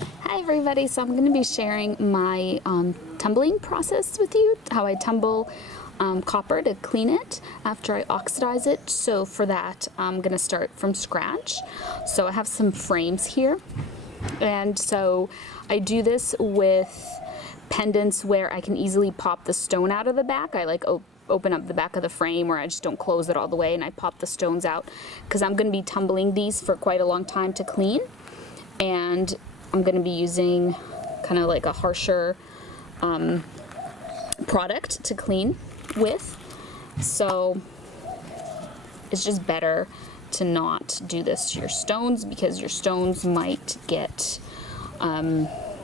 Hi everybody, so I'm going to be sharing my tumbling process with you, how I tumble copper to clean it after I oxidize it. So for that I'm going to start from scratch. So I have some frames here, and so I do this with pendants where I can easily pop the stone out of the back. I like open up the back of the frame, or I just don't close it all the way and I pop the stones out because I'm going to be tumbling these for quite a long time to clean, and I'm going to be using kind of like a harsher product to clean with, so it's just better to not do this to your stones because your stones might get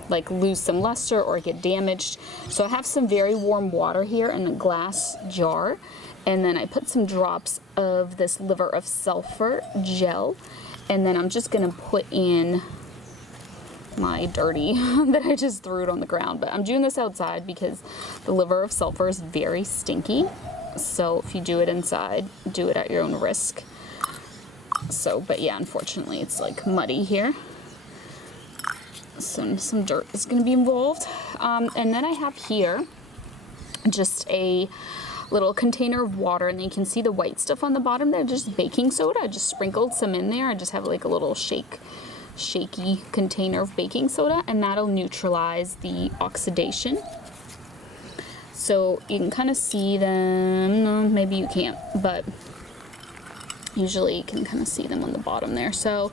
like lose some luster or get damaged. So I have some very warm water here in a glass jar, and then I put some drops of this liver of sulfur gel, and then I'm just going to put in my dirty that I just threw it on the ground. But I'm doing this outside because the liver of sulfur is very stinky, so if you do it inside, do it at your own risk. So, but yeah, unfortunately it's like muddy here, so some dirt is going to be involved. And then I have here just a little container of water, and then you can see the white stuff on the bottom there, just baking soda. I just sprinkled some in there. I just have like a little shaky container of baking soda, and that'll neutralize the oxidation. So you can kind of see them. No, maybe you can't, but usually you can kind of see them on the bottom there. So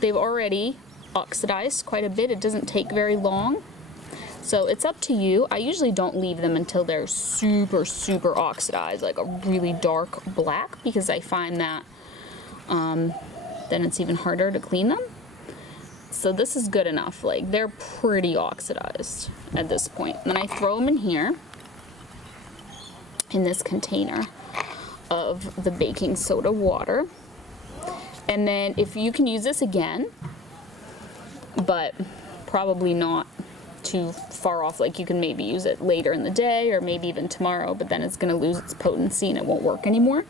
they've already oxidized quite a bit. It doesn't take very long, so it's up to you. I usually don't leave them until they're super oxidized, like a really dark black, because I find that then it's even harder to clean them. So this is good enough, like they're pretty oxidized at this point. And then I throw them in here in this container of the baking soda water, and then if you can use this again, but probably not too far off, like you can maybe use it later in the day or maybe even tomorrow, but then it's going to lose its potency and it won't work anymore.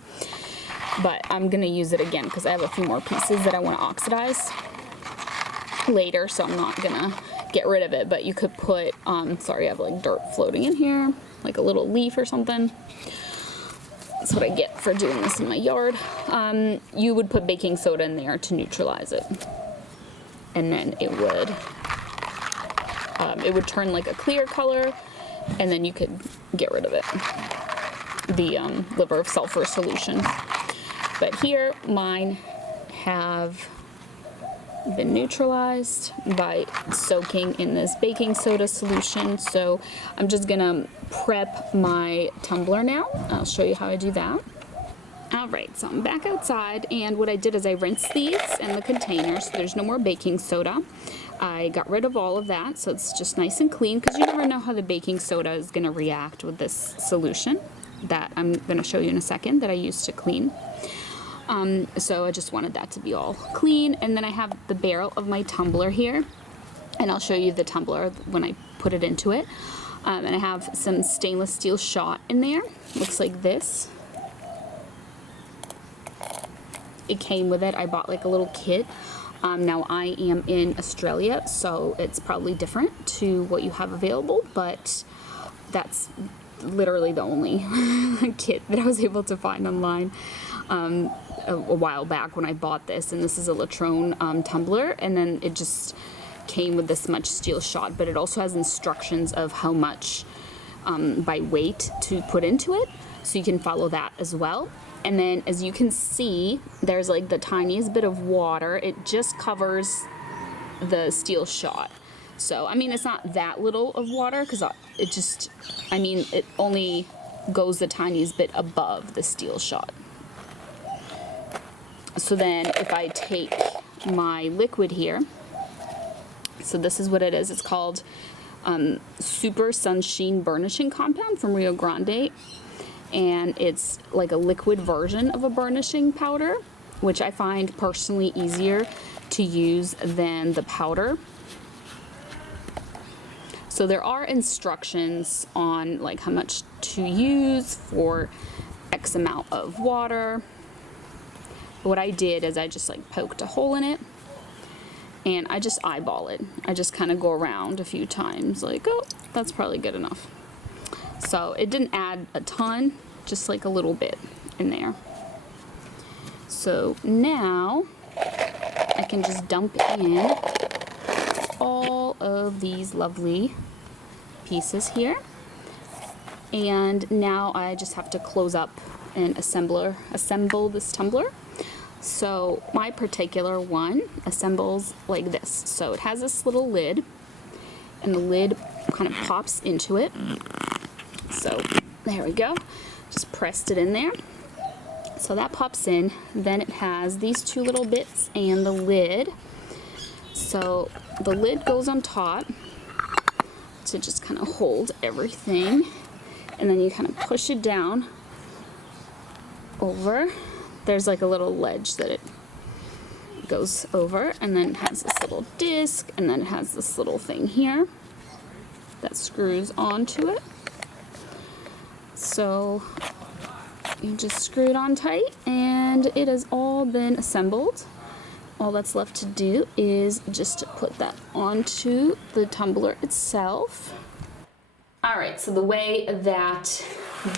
But I'm going to use it again because I have a few more pieces that I want to oxidize later, so I'm not gonna get rid of it. But you could put sorry, I have like dirt floating in here, like a little leaf or something. That's what I get for doing this in my yard. You would put baking soda in there to neutralize it, and then it would turn like a clear color, and then you could get rid of it, the liver of sulfur solution. But here mine have been neutralized by soaking in this baking soda solution. So I'm just gonna prep my tumbler now. I'll show you how I do that. Alright, so I'm back outside, and what I did is I rinsed these in the container so there's no more baking soda. I got rid of all of that, so it's just nice and clean, because you never know how the baking soda is going to react with this solution that I'm going to show you in a second that I used to clean. So I just wanted that to be all clean. And then I have the barrel of my tumbler here, and I'll show you the tumbler when I put it into it. And I have some stainless steel shot in there. Looks like this. It came with it. I bought like a little kit. Now I am in Australia, so it's probably different to what you have available, but that's literally the only kit that I was able to find online a while back when I bought this. And this is a Latrone tumbler, and then it just came with this much steel shot, but it also has instructions of how much by weight to put into it, so you can follow that as well. And then as you can see, there's like the tiniest bit of water. It just covers the steel shot. So, I mean, it's not that little of water, because it only goes the tiniest bit above the steel shot. So then if I take my liquid here, so this is what it is. It's called Super Sunsheen Burnishing Compound from Rio Grande. And it's like a liquid version of a burnishing powder, which I find personally easier to use than the powder. So there are instructions on like how much to use for X amount of water. What I did is I just like poked a hole in it and I just eyeball it. I just kind of go around a few times like, oh, that's probably good enough. So it didn't add a ton, just like a little bit in there. So now I can just dump in all of these lovely pieces here. And now I just have to close up and assemble this tumbler. So my particular one assembles like this. So it has this little lid, and the lid kind of pops into it. So there we go. Just pressed it in there. So that pops in. Then it has these two little bits and the lid. So the lid goes on top to just kind of hold everything. And then you kind of push it down over. There's like a little ledge that it goes over, and then it has this little disc, and then it has this little thing here that screws onto it. So you just screw it on tight, and it has all been assembled. All that's left to do is just to put that onto the tumbler itself. All right, so the way that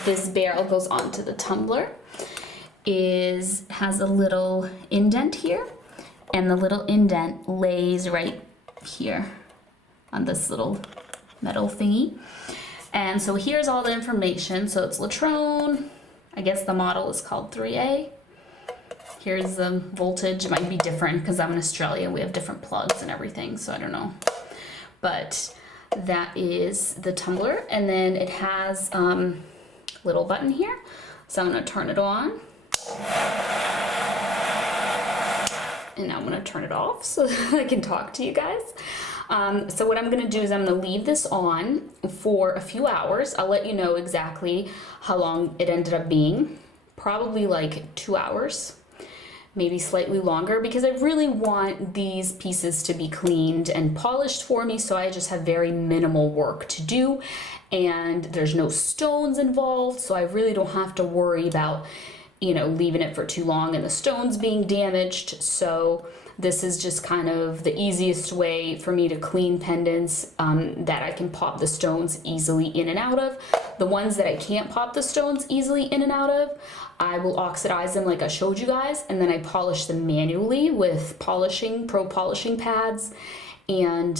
this barrel goes onto the tumbler has a little indent here, and the little indent lays right here on this little metal thingy. And so here's all the information. So it's Latrone. I guess the model is called 3A. Here's the voltage. It might be different because I'm in Australia. We have different plugs and everything, so I don't know. But that is the tumbler, and then it has a little button here. So I'm going to turn it on. And now I'm going to turn it off so that I can talk to you guys. So what I'm going to do is I'm going to leave this on for a few hours. I'll let you know exactly how long it ended up being. Probably like 2 hours, maybe slightly longer, because I really want these pieces to be cleaned and polished for me, so I just have very minimal work to do, and there's no stones involved, so I really don't have to worry about, you know, leaving it for too long and the stones being damaged. So this is just kind of the easiest way for me to clean pendants that I can pop the stones easily in and out of. The ones that I can't pop the stones easily in and out of, I will oxidize them like I showed you guys, and then I polish them manually with pro polishing pads and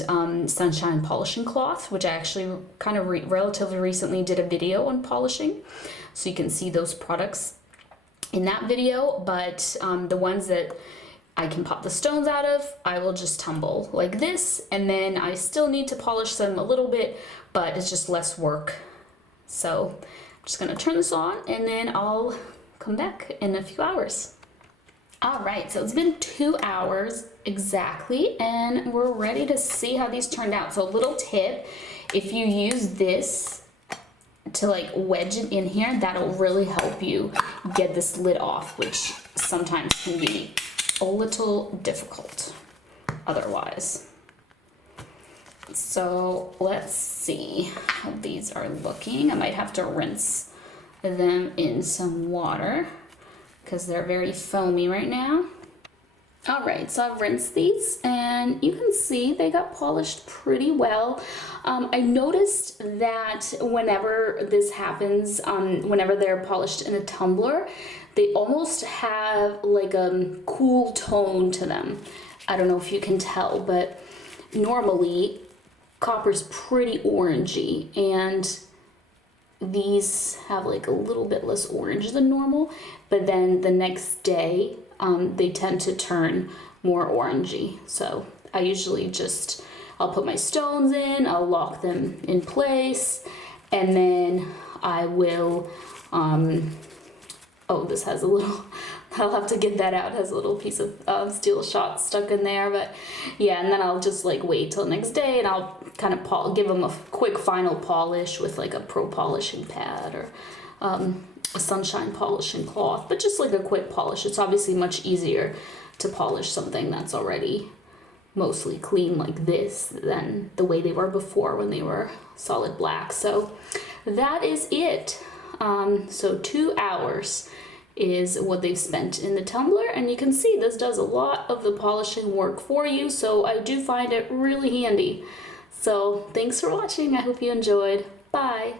Sunshine polishing cloth, which I actually kind of relatively recently did a video on polishing, so you can see those products in that video. But the ones that I can pop the stones out of, I will just tumble like this, and then I still need to polish them a little bit, but it's just less work. So I'm just gonna turn this on, and then I'll come back in a few hours. All right, so it's been 2 hours exactly, and we're ready to see how these turned out. So a little tip, if you use this to like wedge it in here, that'll really help you get this lid off, which sometimes can be a little difficult otherwise. So let's see how these are looking. I might have to rinse them in some water because they're very foamy right now. All right, so I've rinsed these, and you can see they got polished pretty well. I noticed that whenever this happens, whenever they're polished in a tumbler, they almost have like a cool tone to them. I don't know if you can tell, but normally copper's pretty orangey, and these have like a little bit less orange than normal, but then the next day they tend to turn more orangey. So I usually I'll put my stones in, I'll lock them in place, and then I will, oh, this has a little, I'll have to get that out, it has a little piece of steel shot stuck in there, but yeah, and then I'll just like wait till the next day, and I'll kind of give them a quick final polish with like a pro polishing pad or a Sunshine polishing cloth, but just like a quick polish. It's obviously much easier to polish something that's already mostly clean like this than the way they were before when they were solid black. So that is it. So 2 hours, is what they've spent in the tumbler, and you can see this does a lot of the polishing work for you, so I do find it really handy. So thanks for watching. I hope you enjoyed. Bye.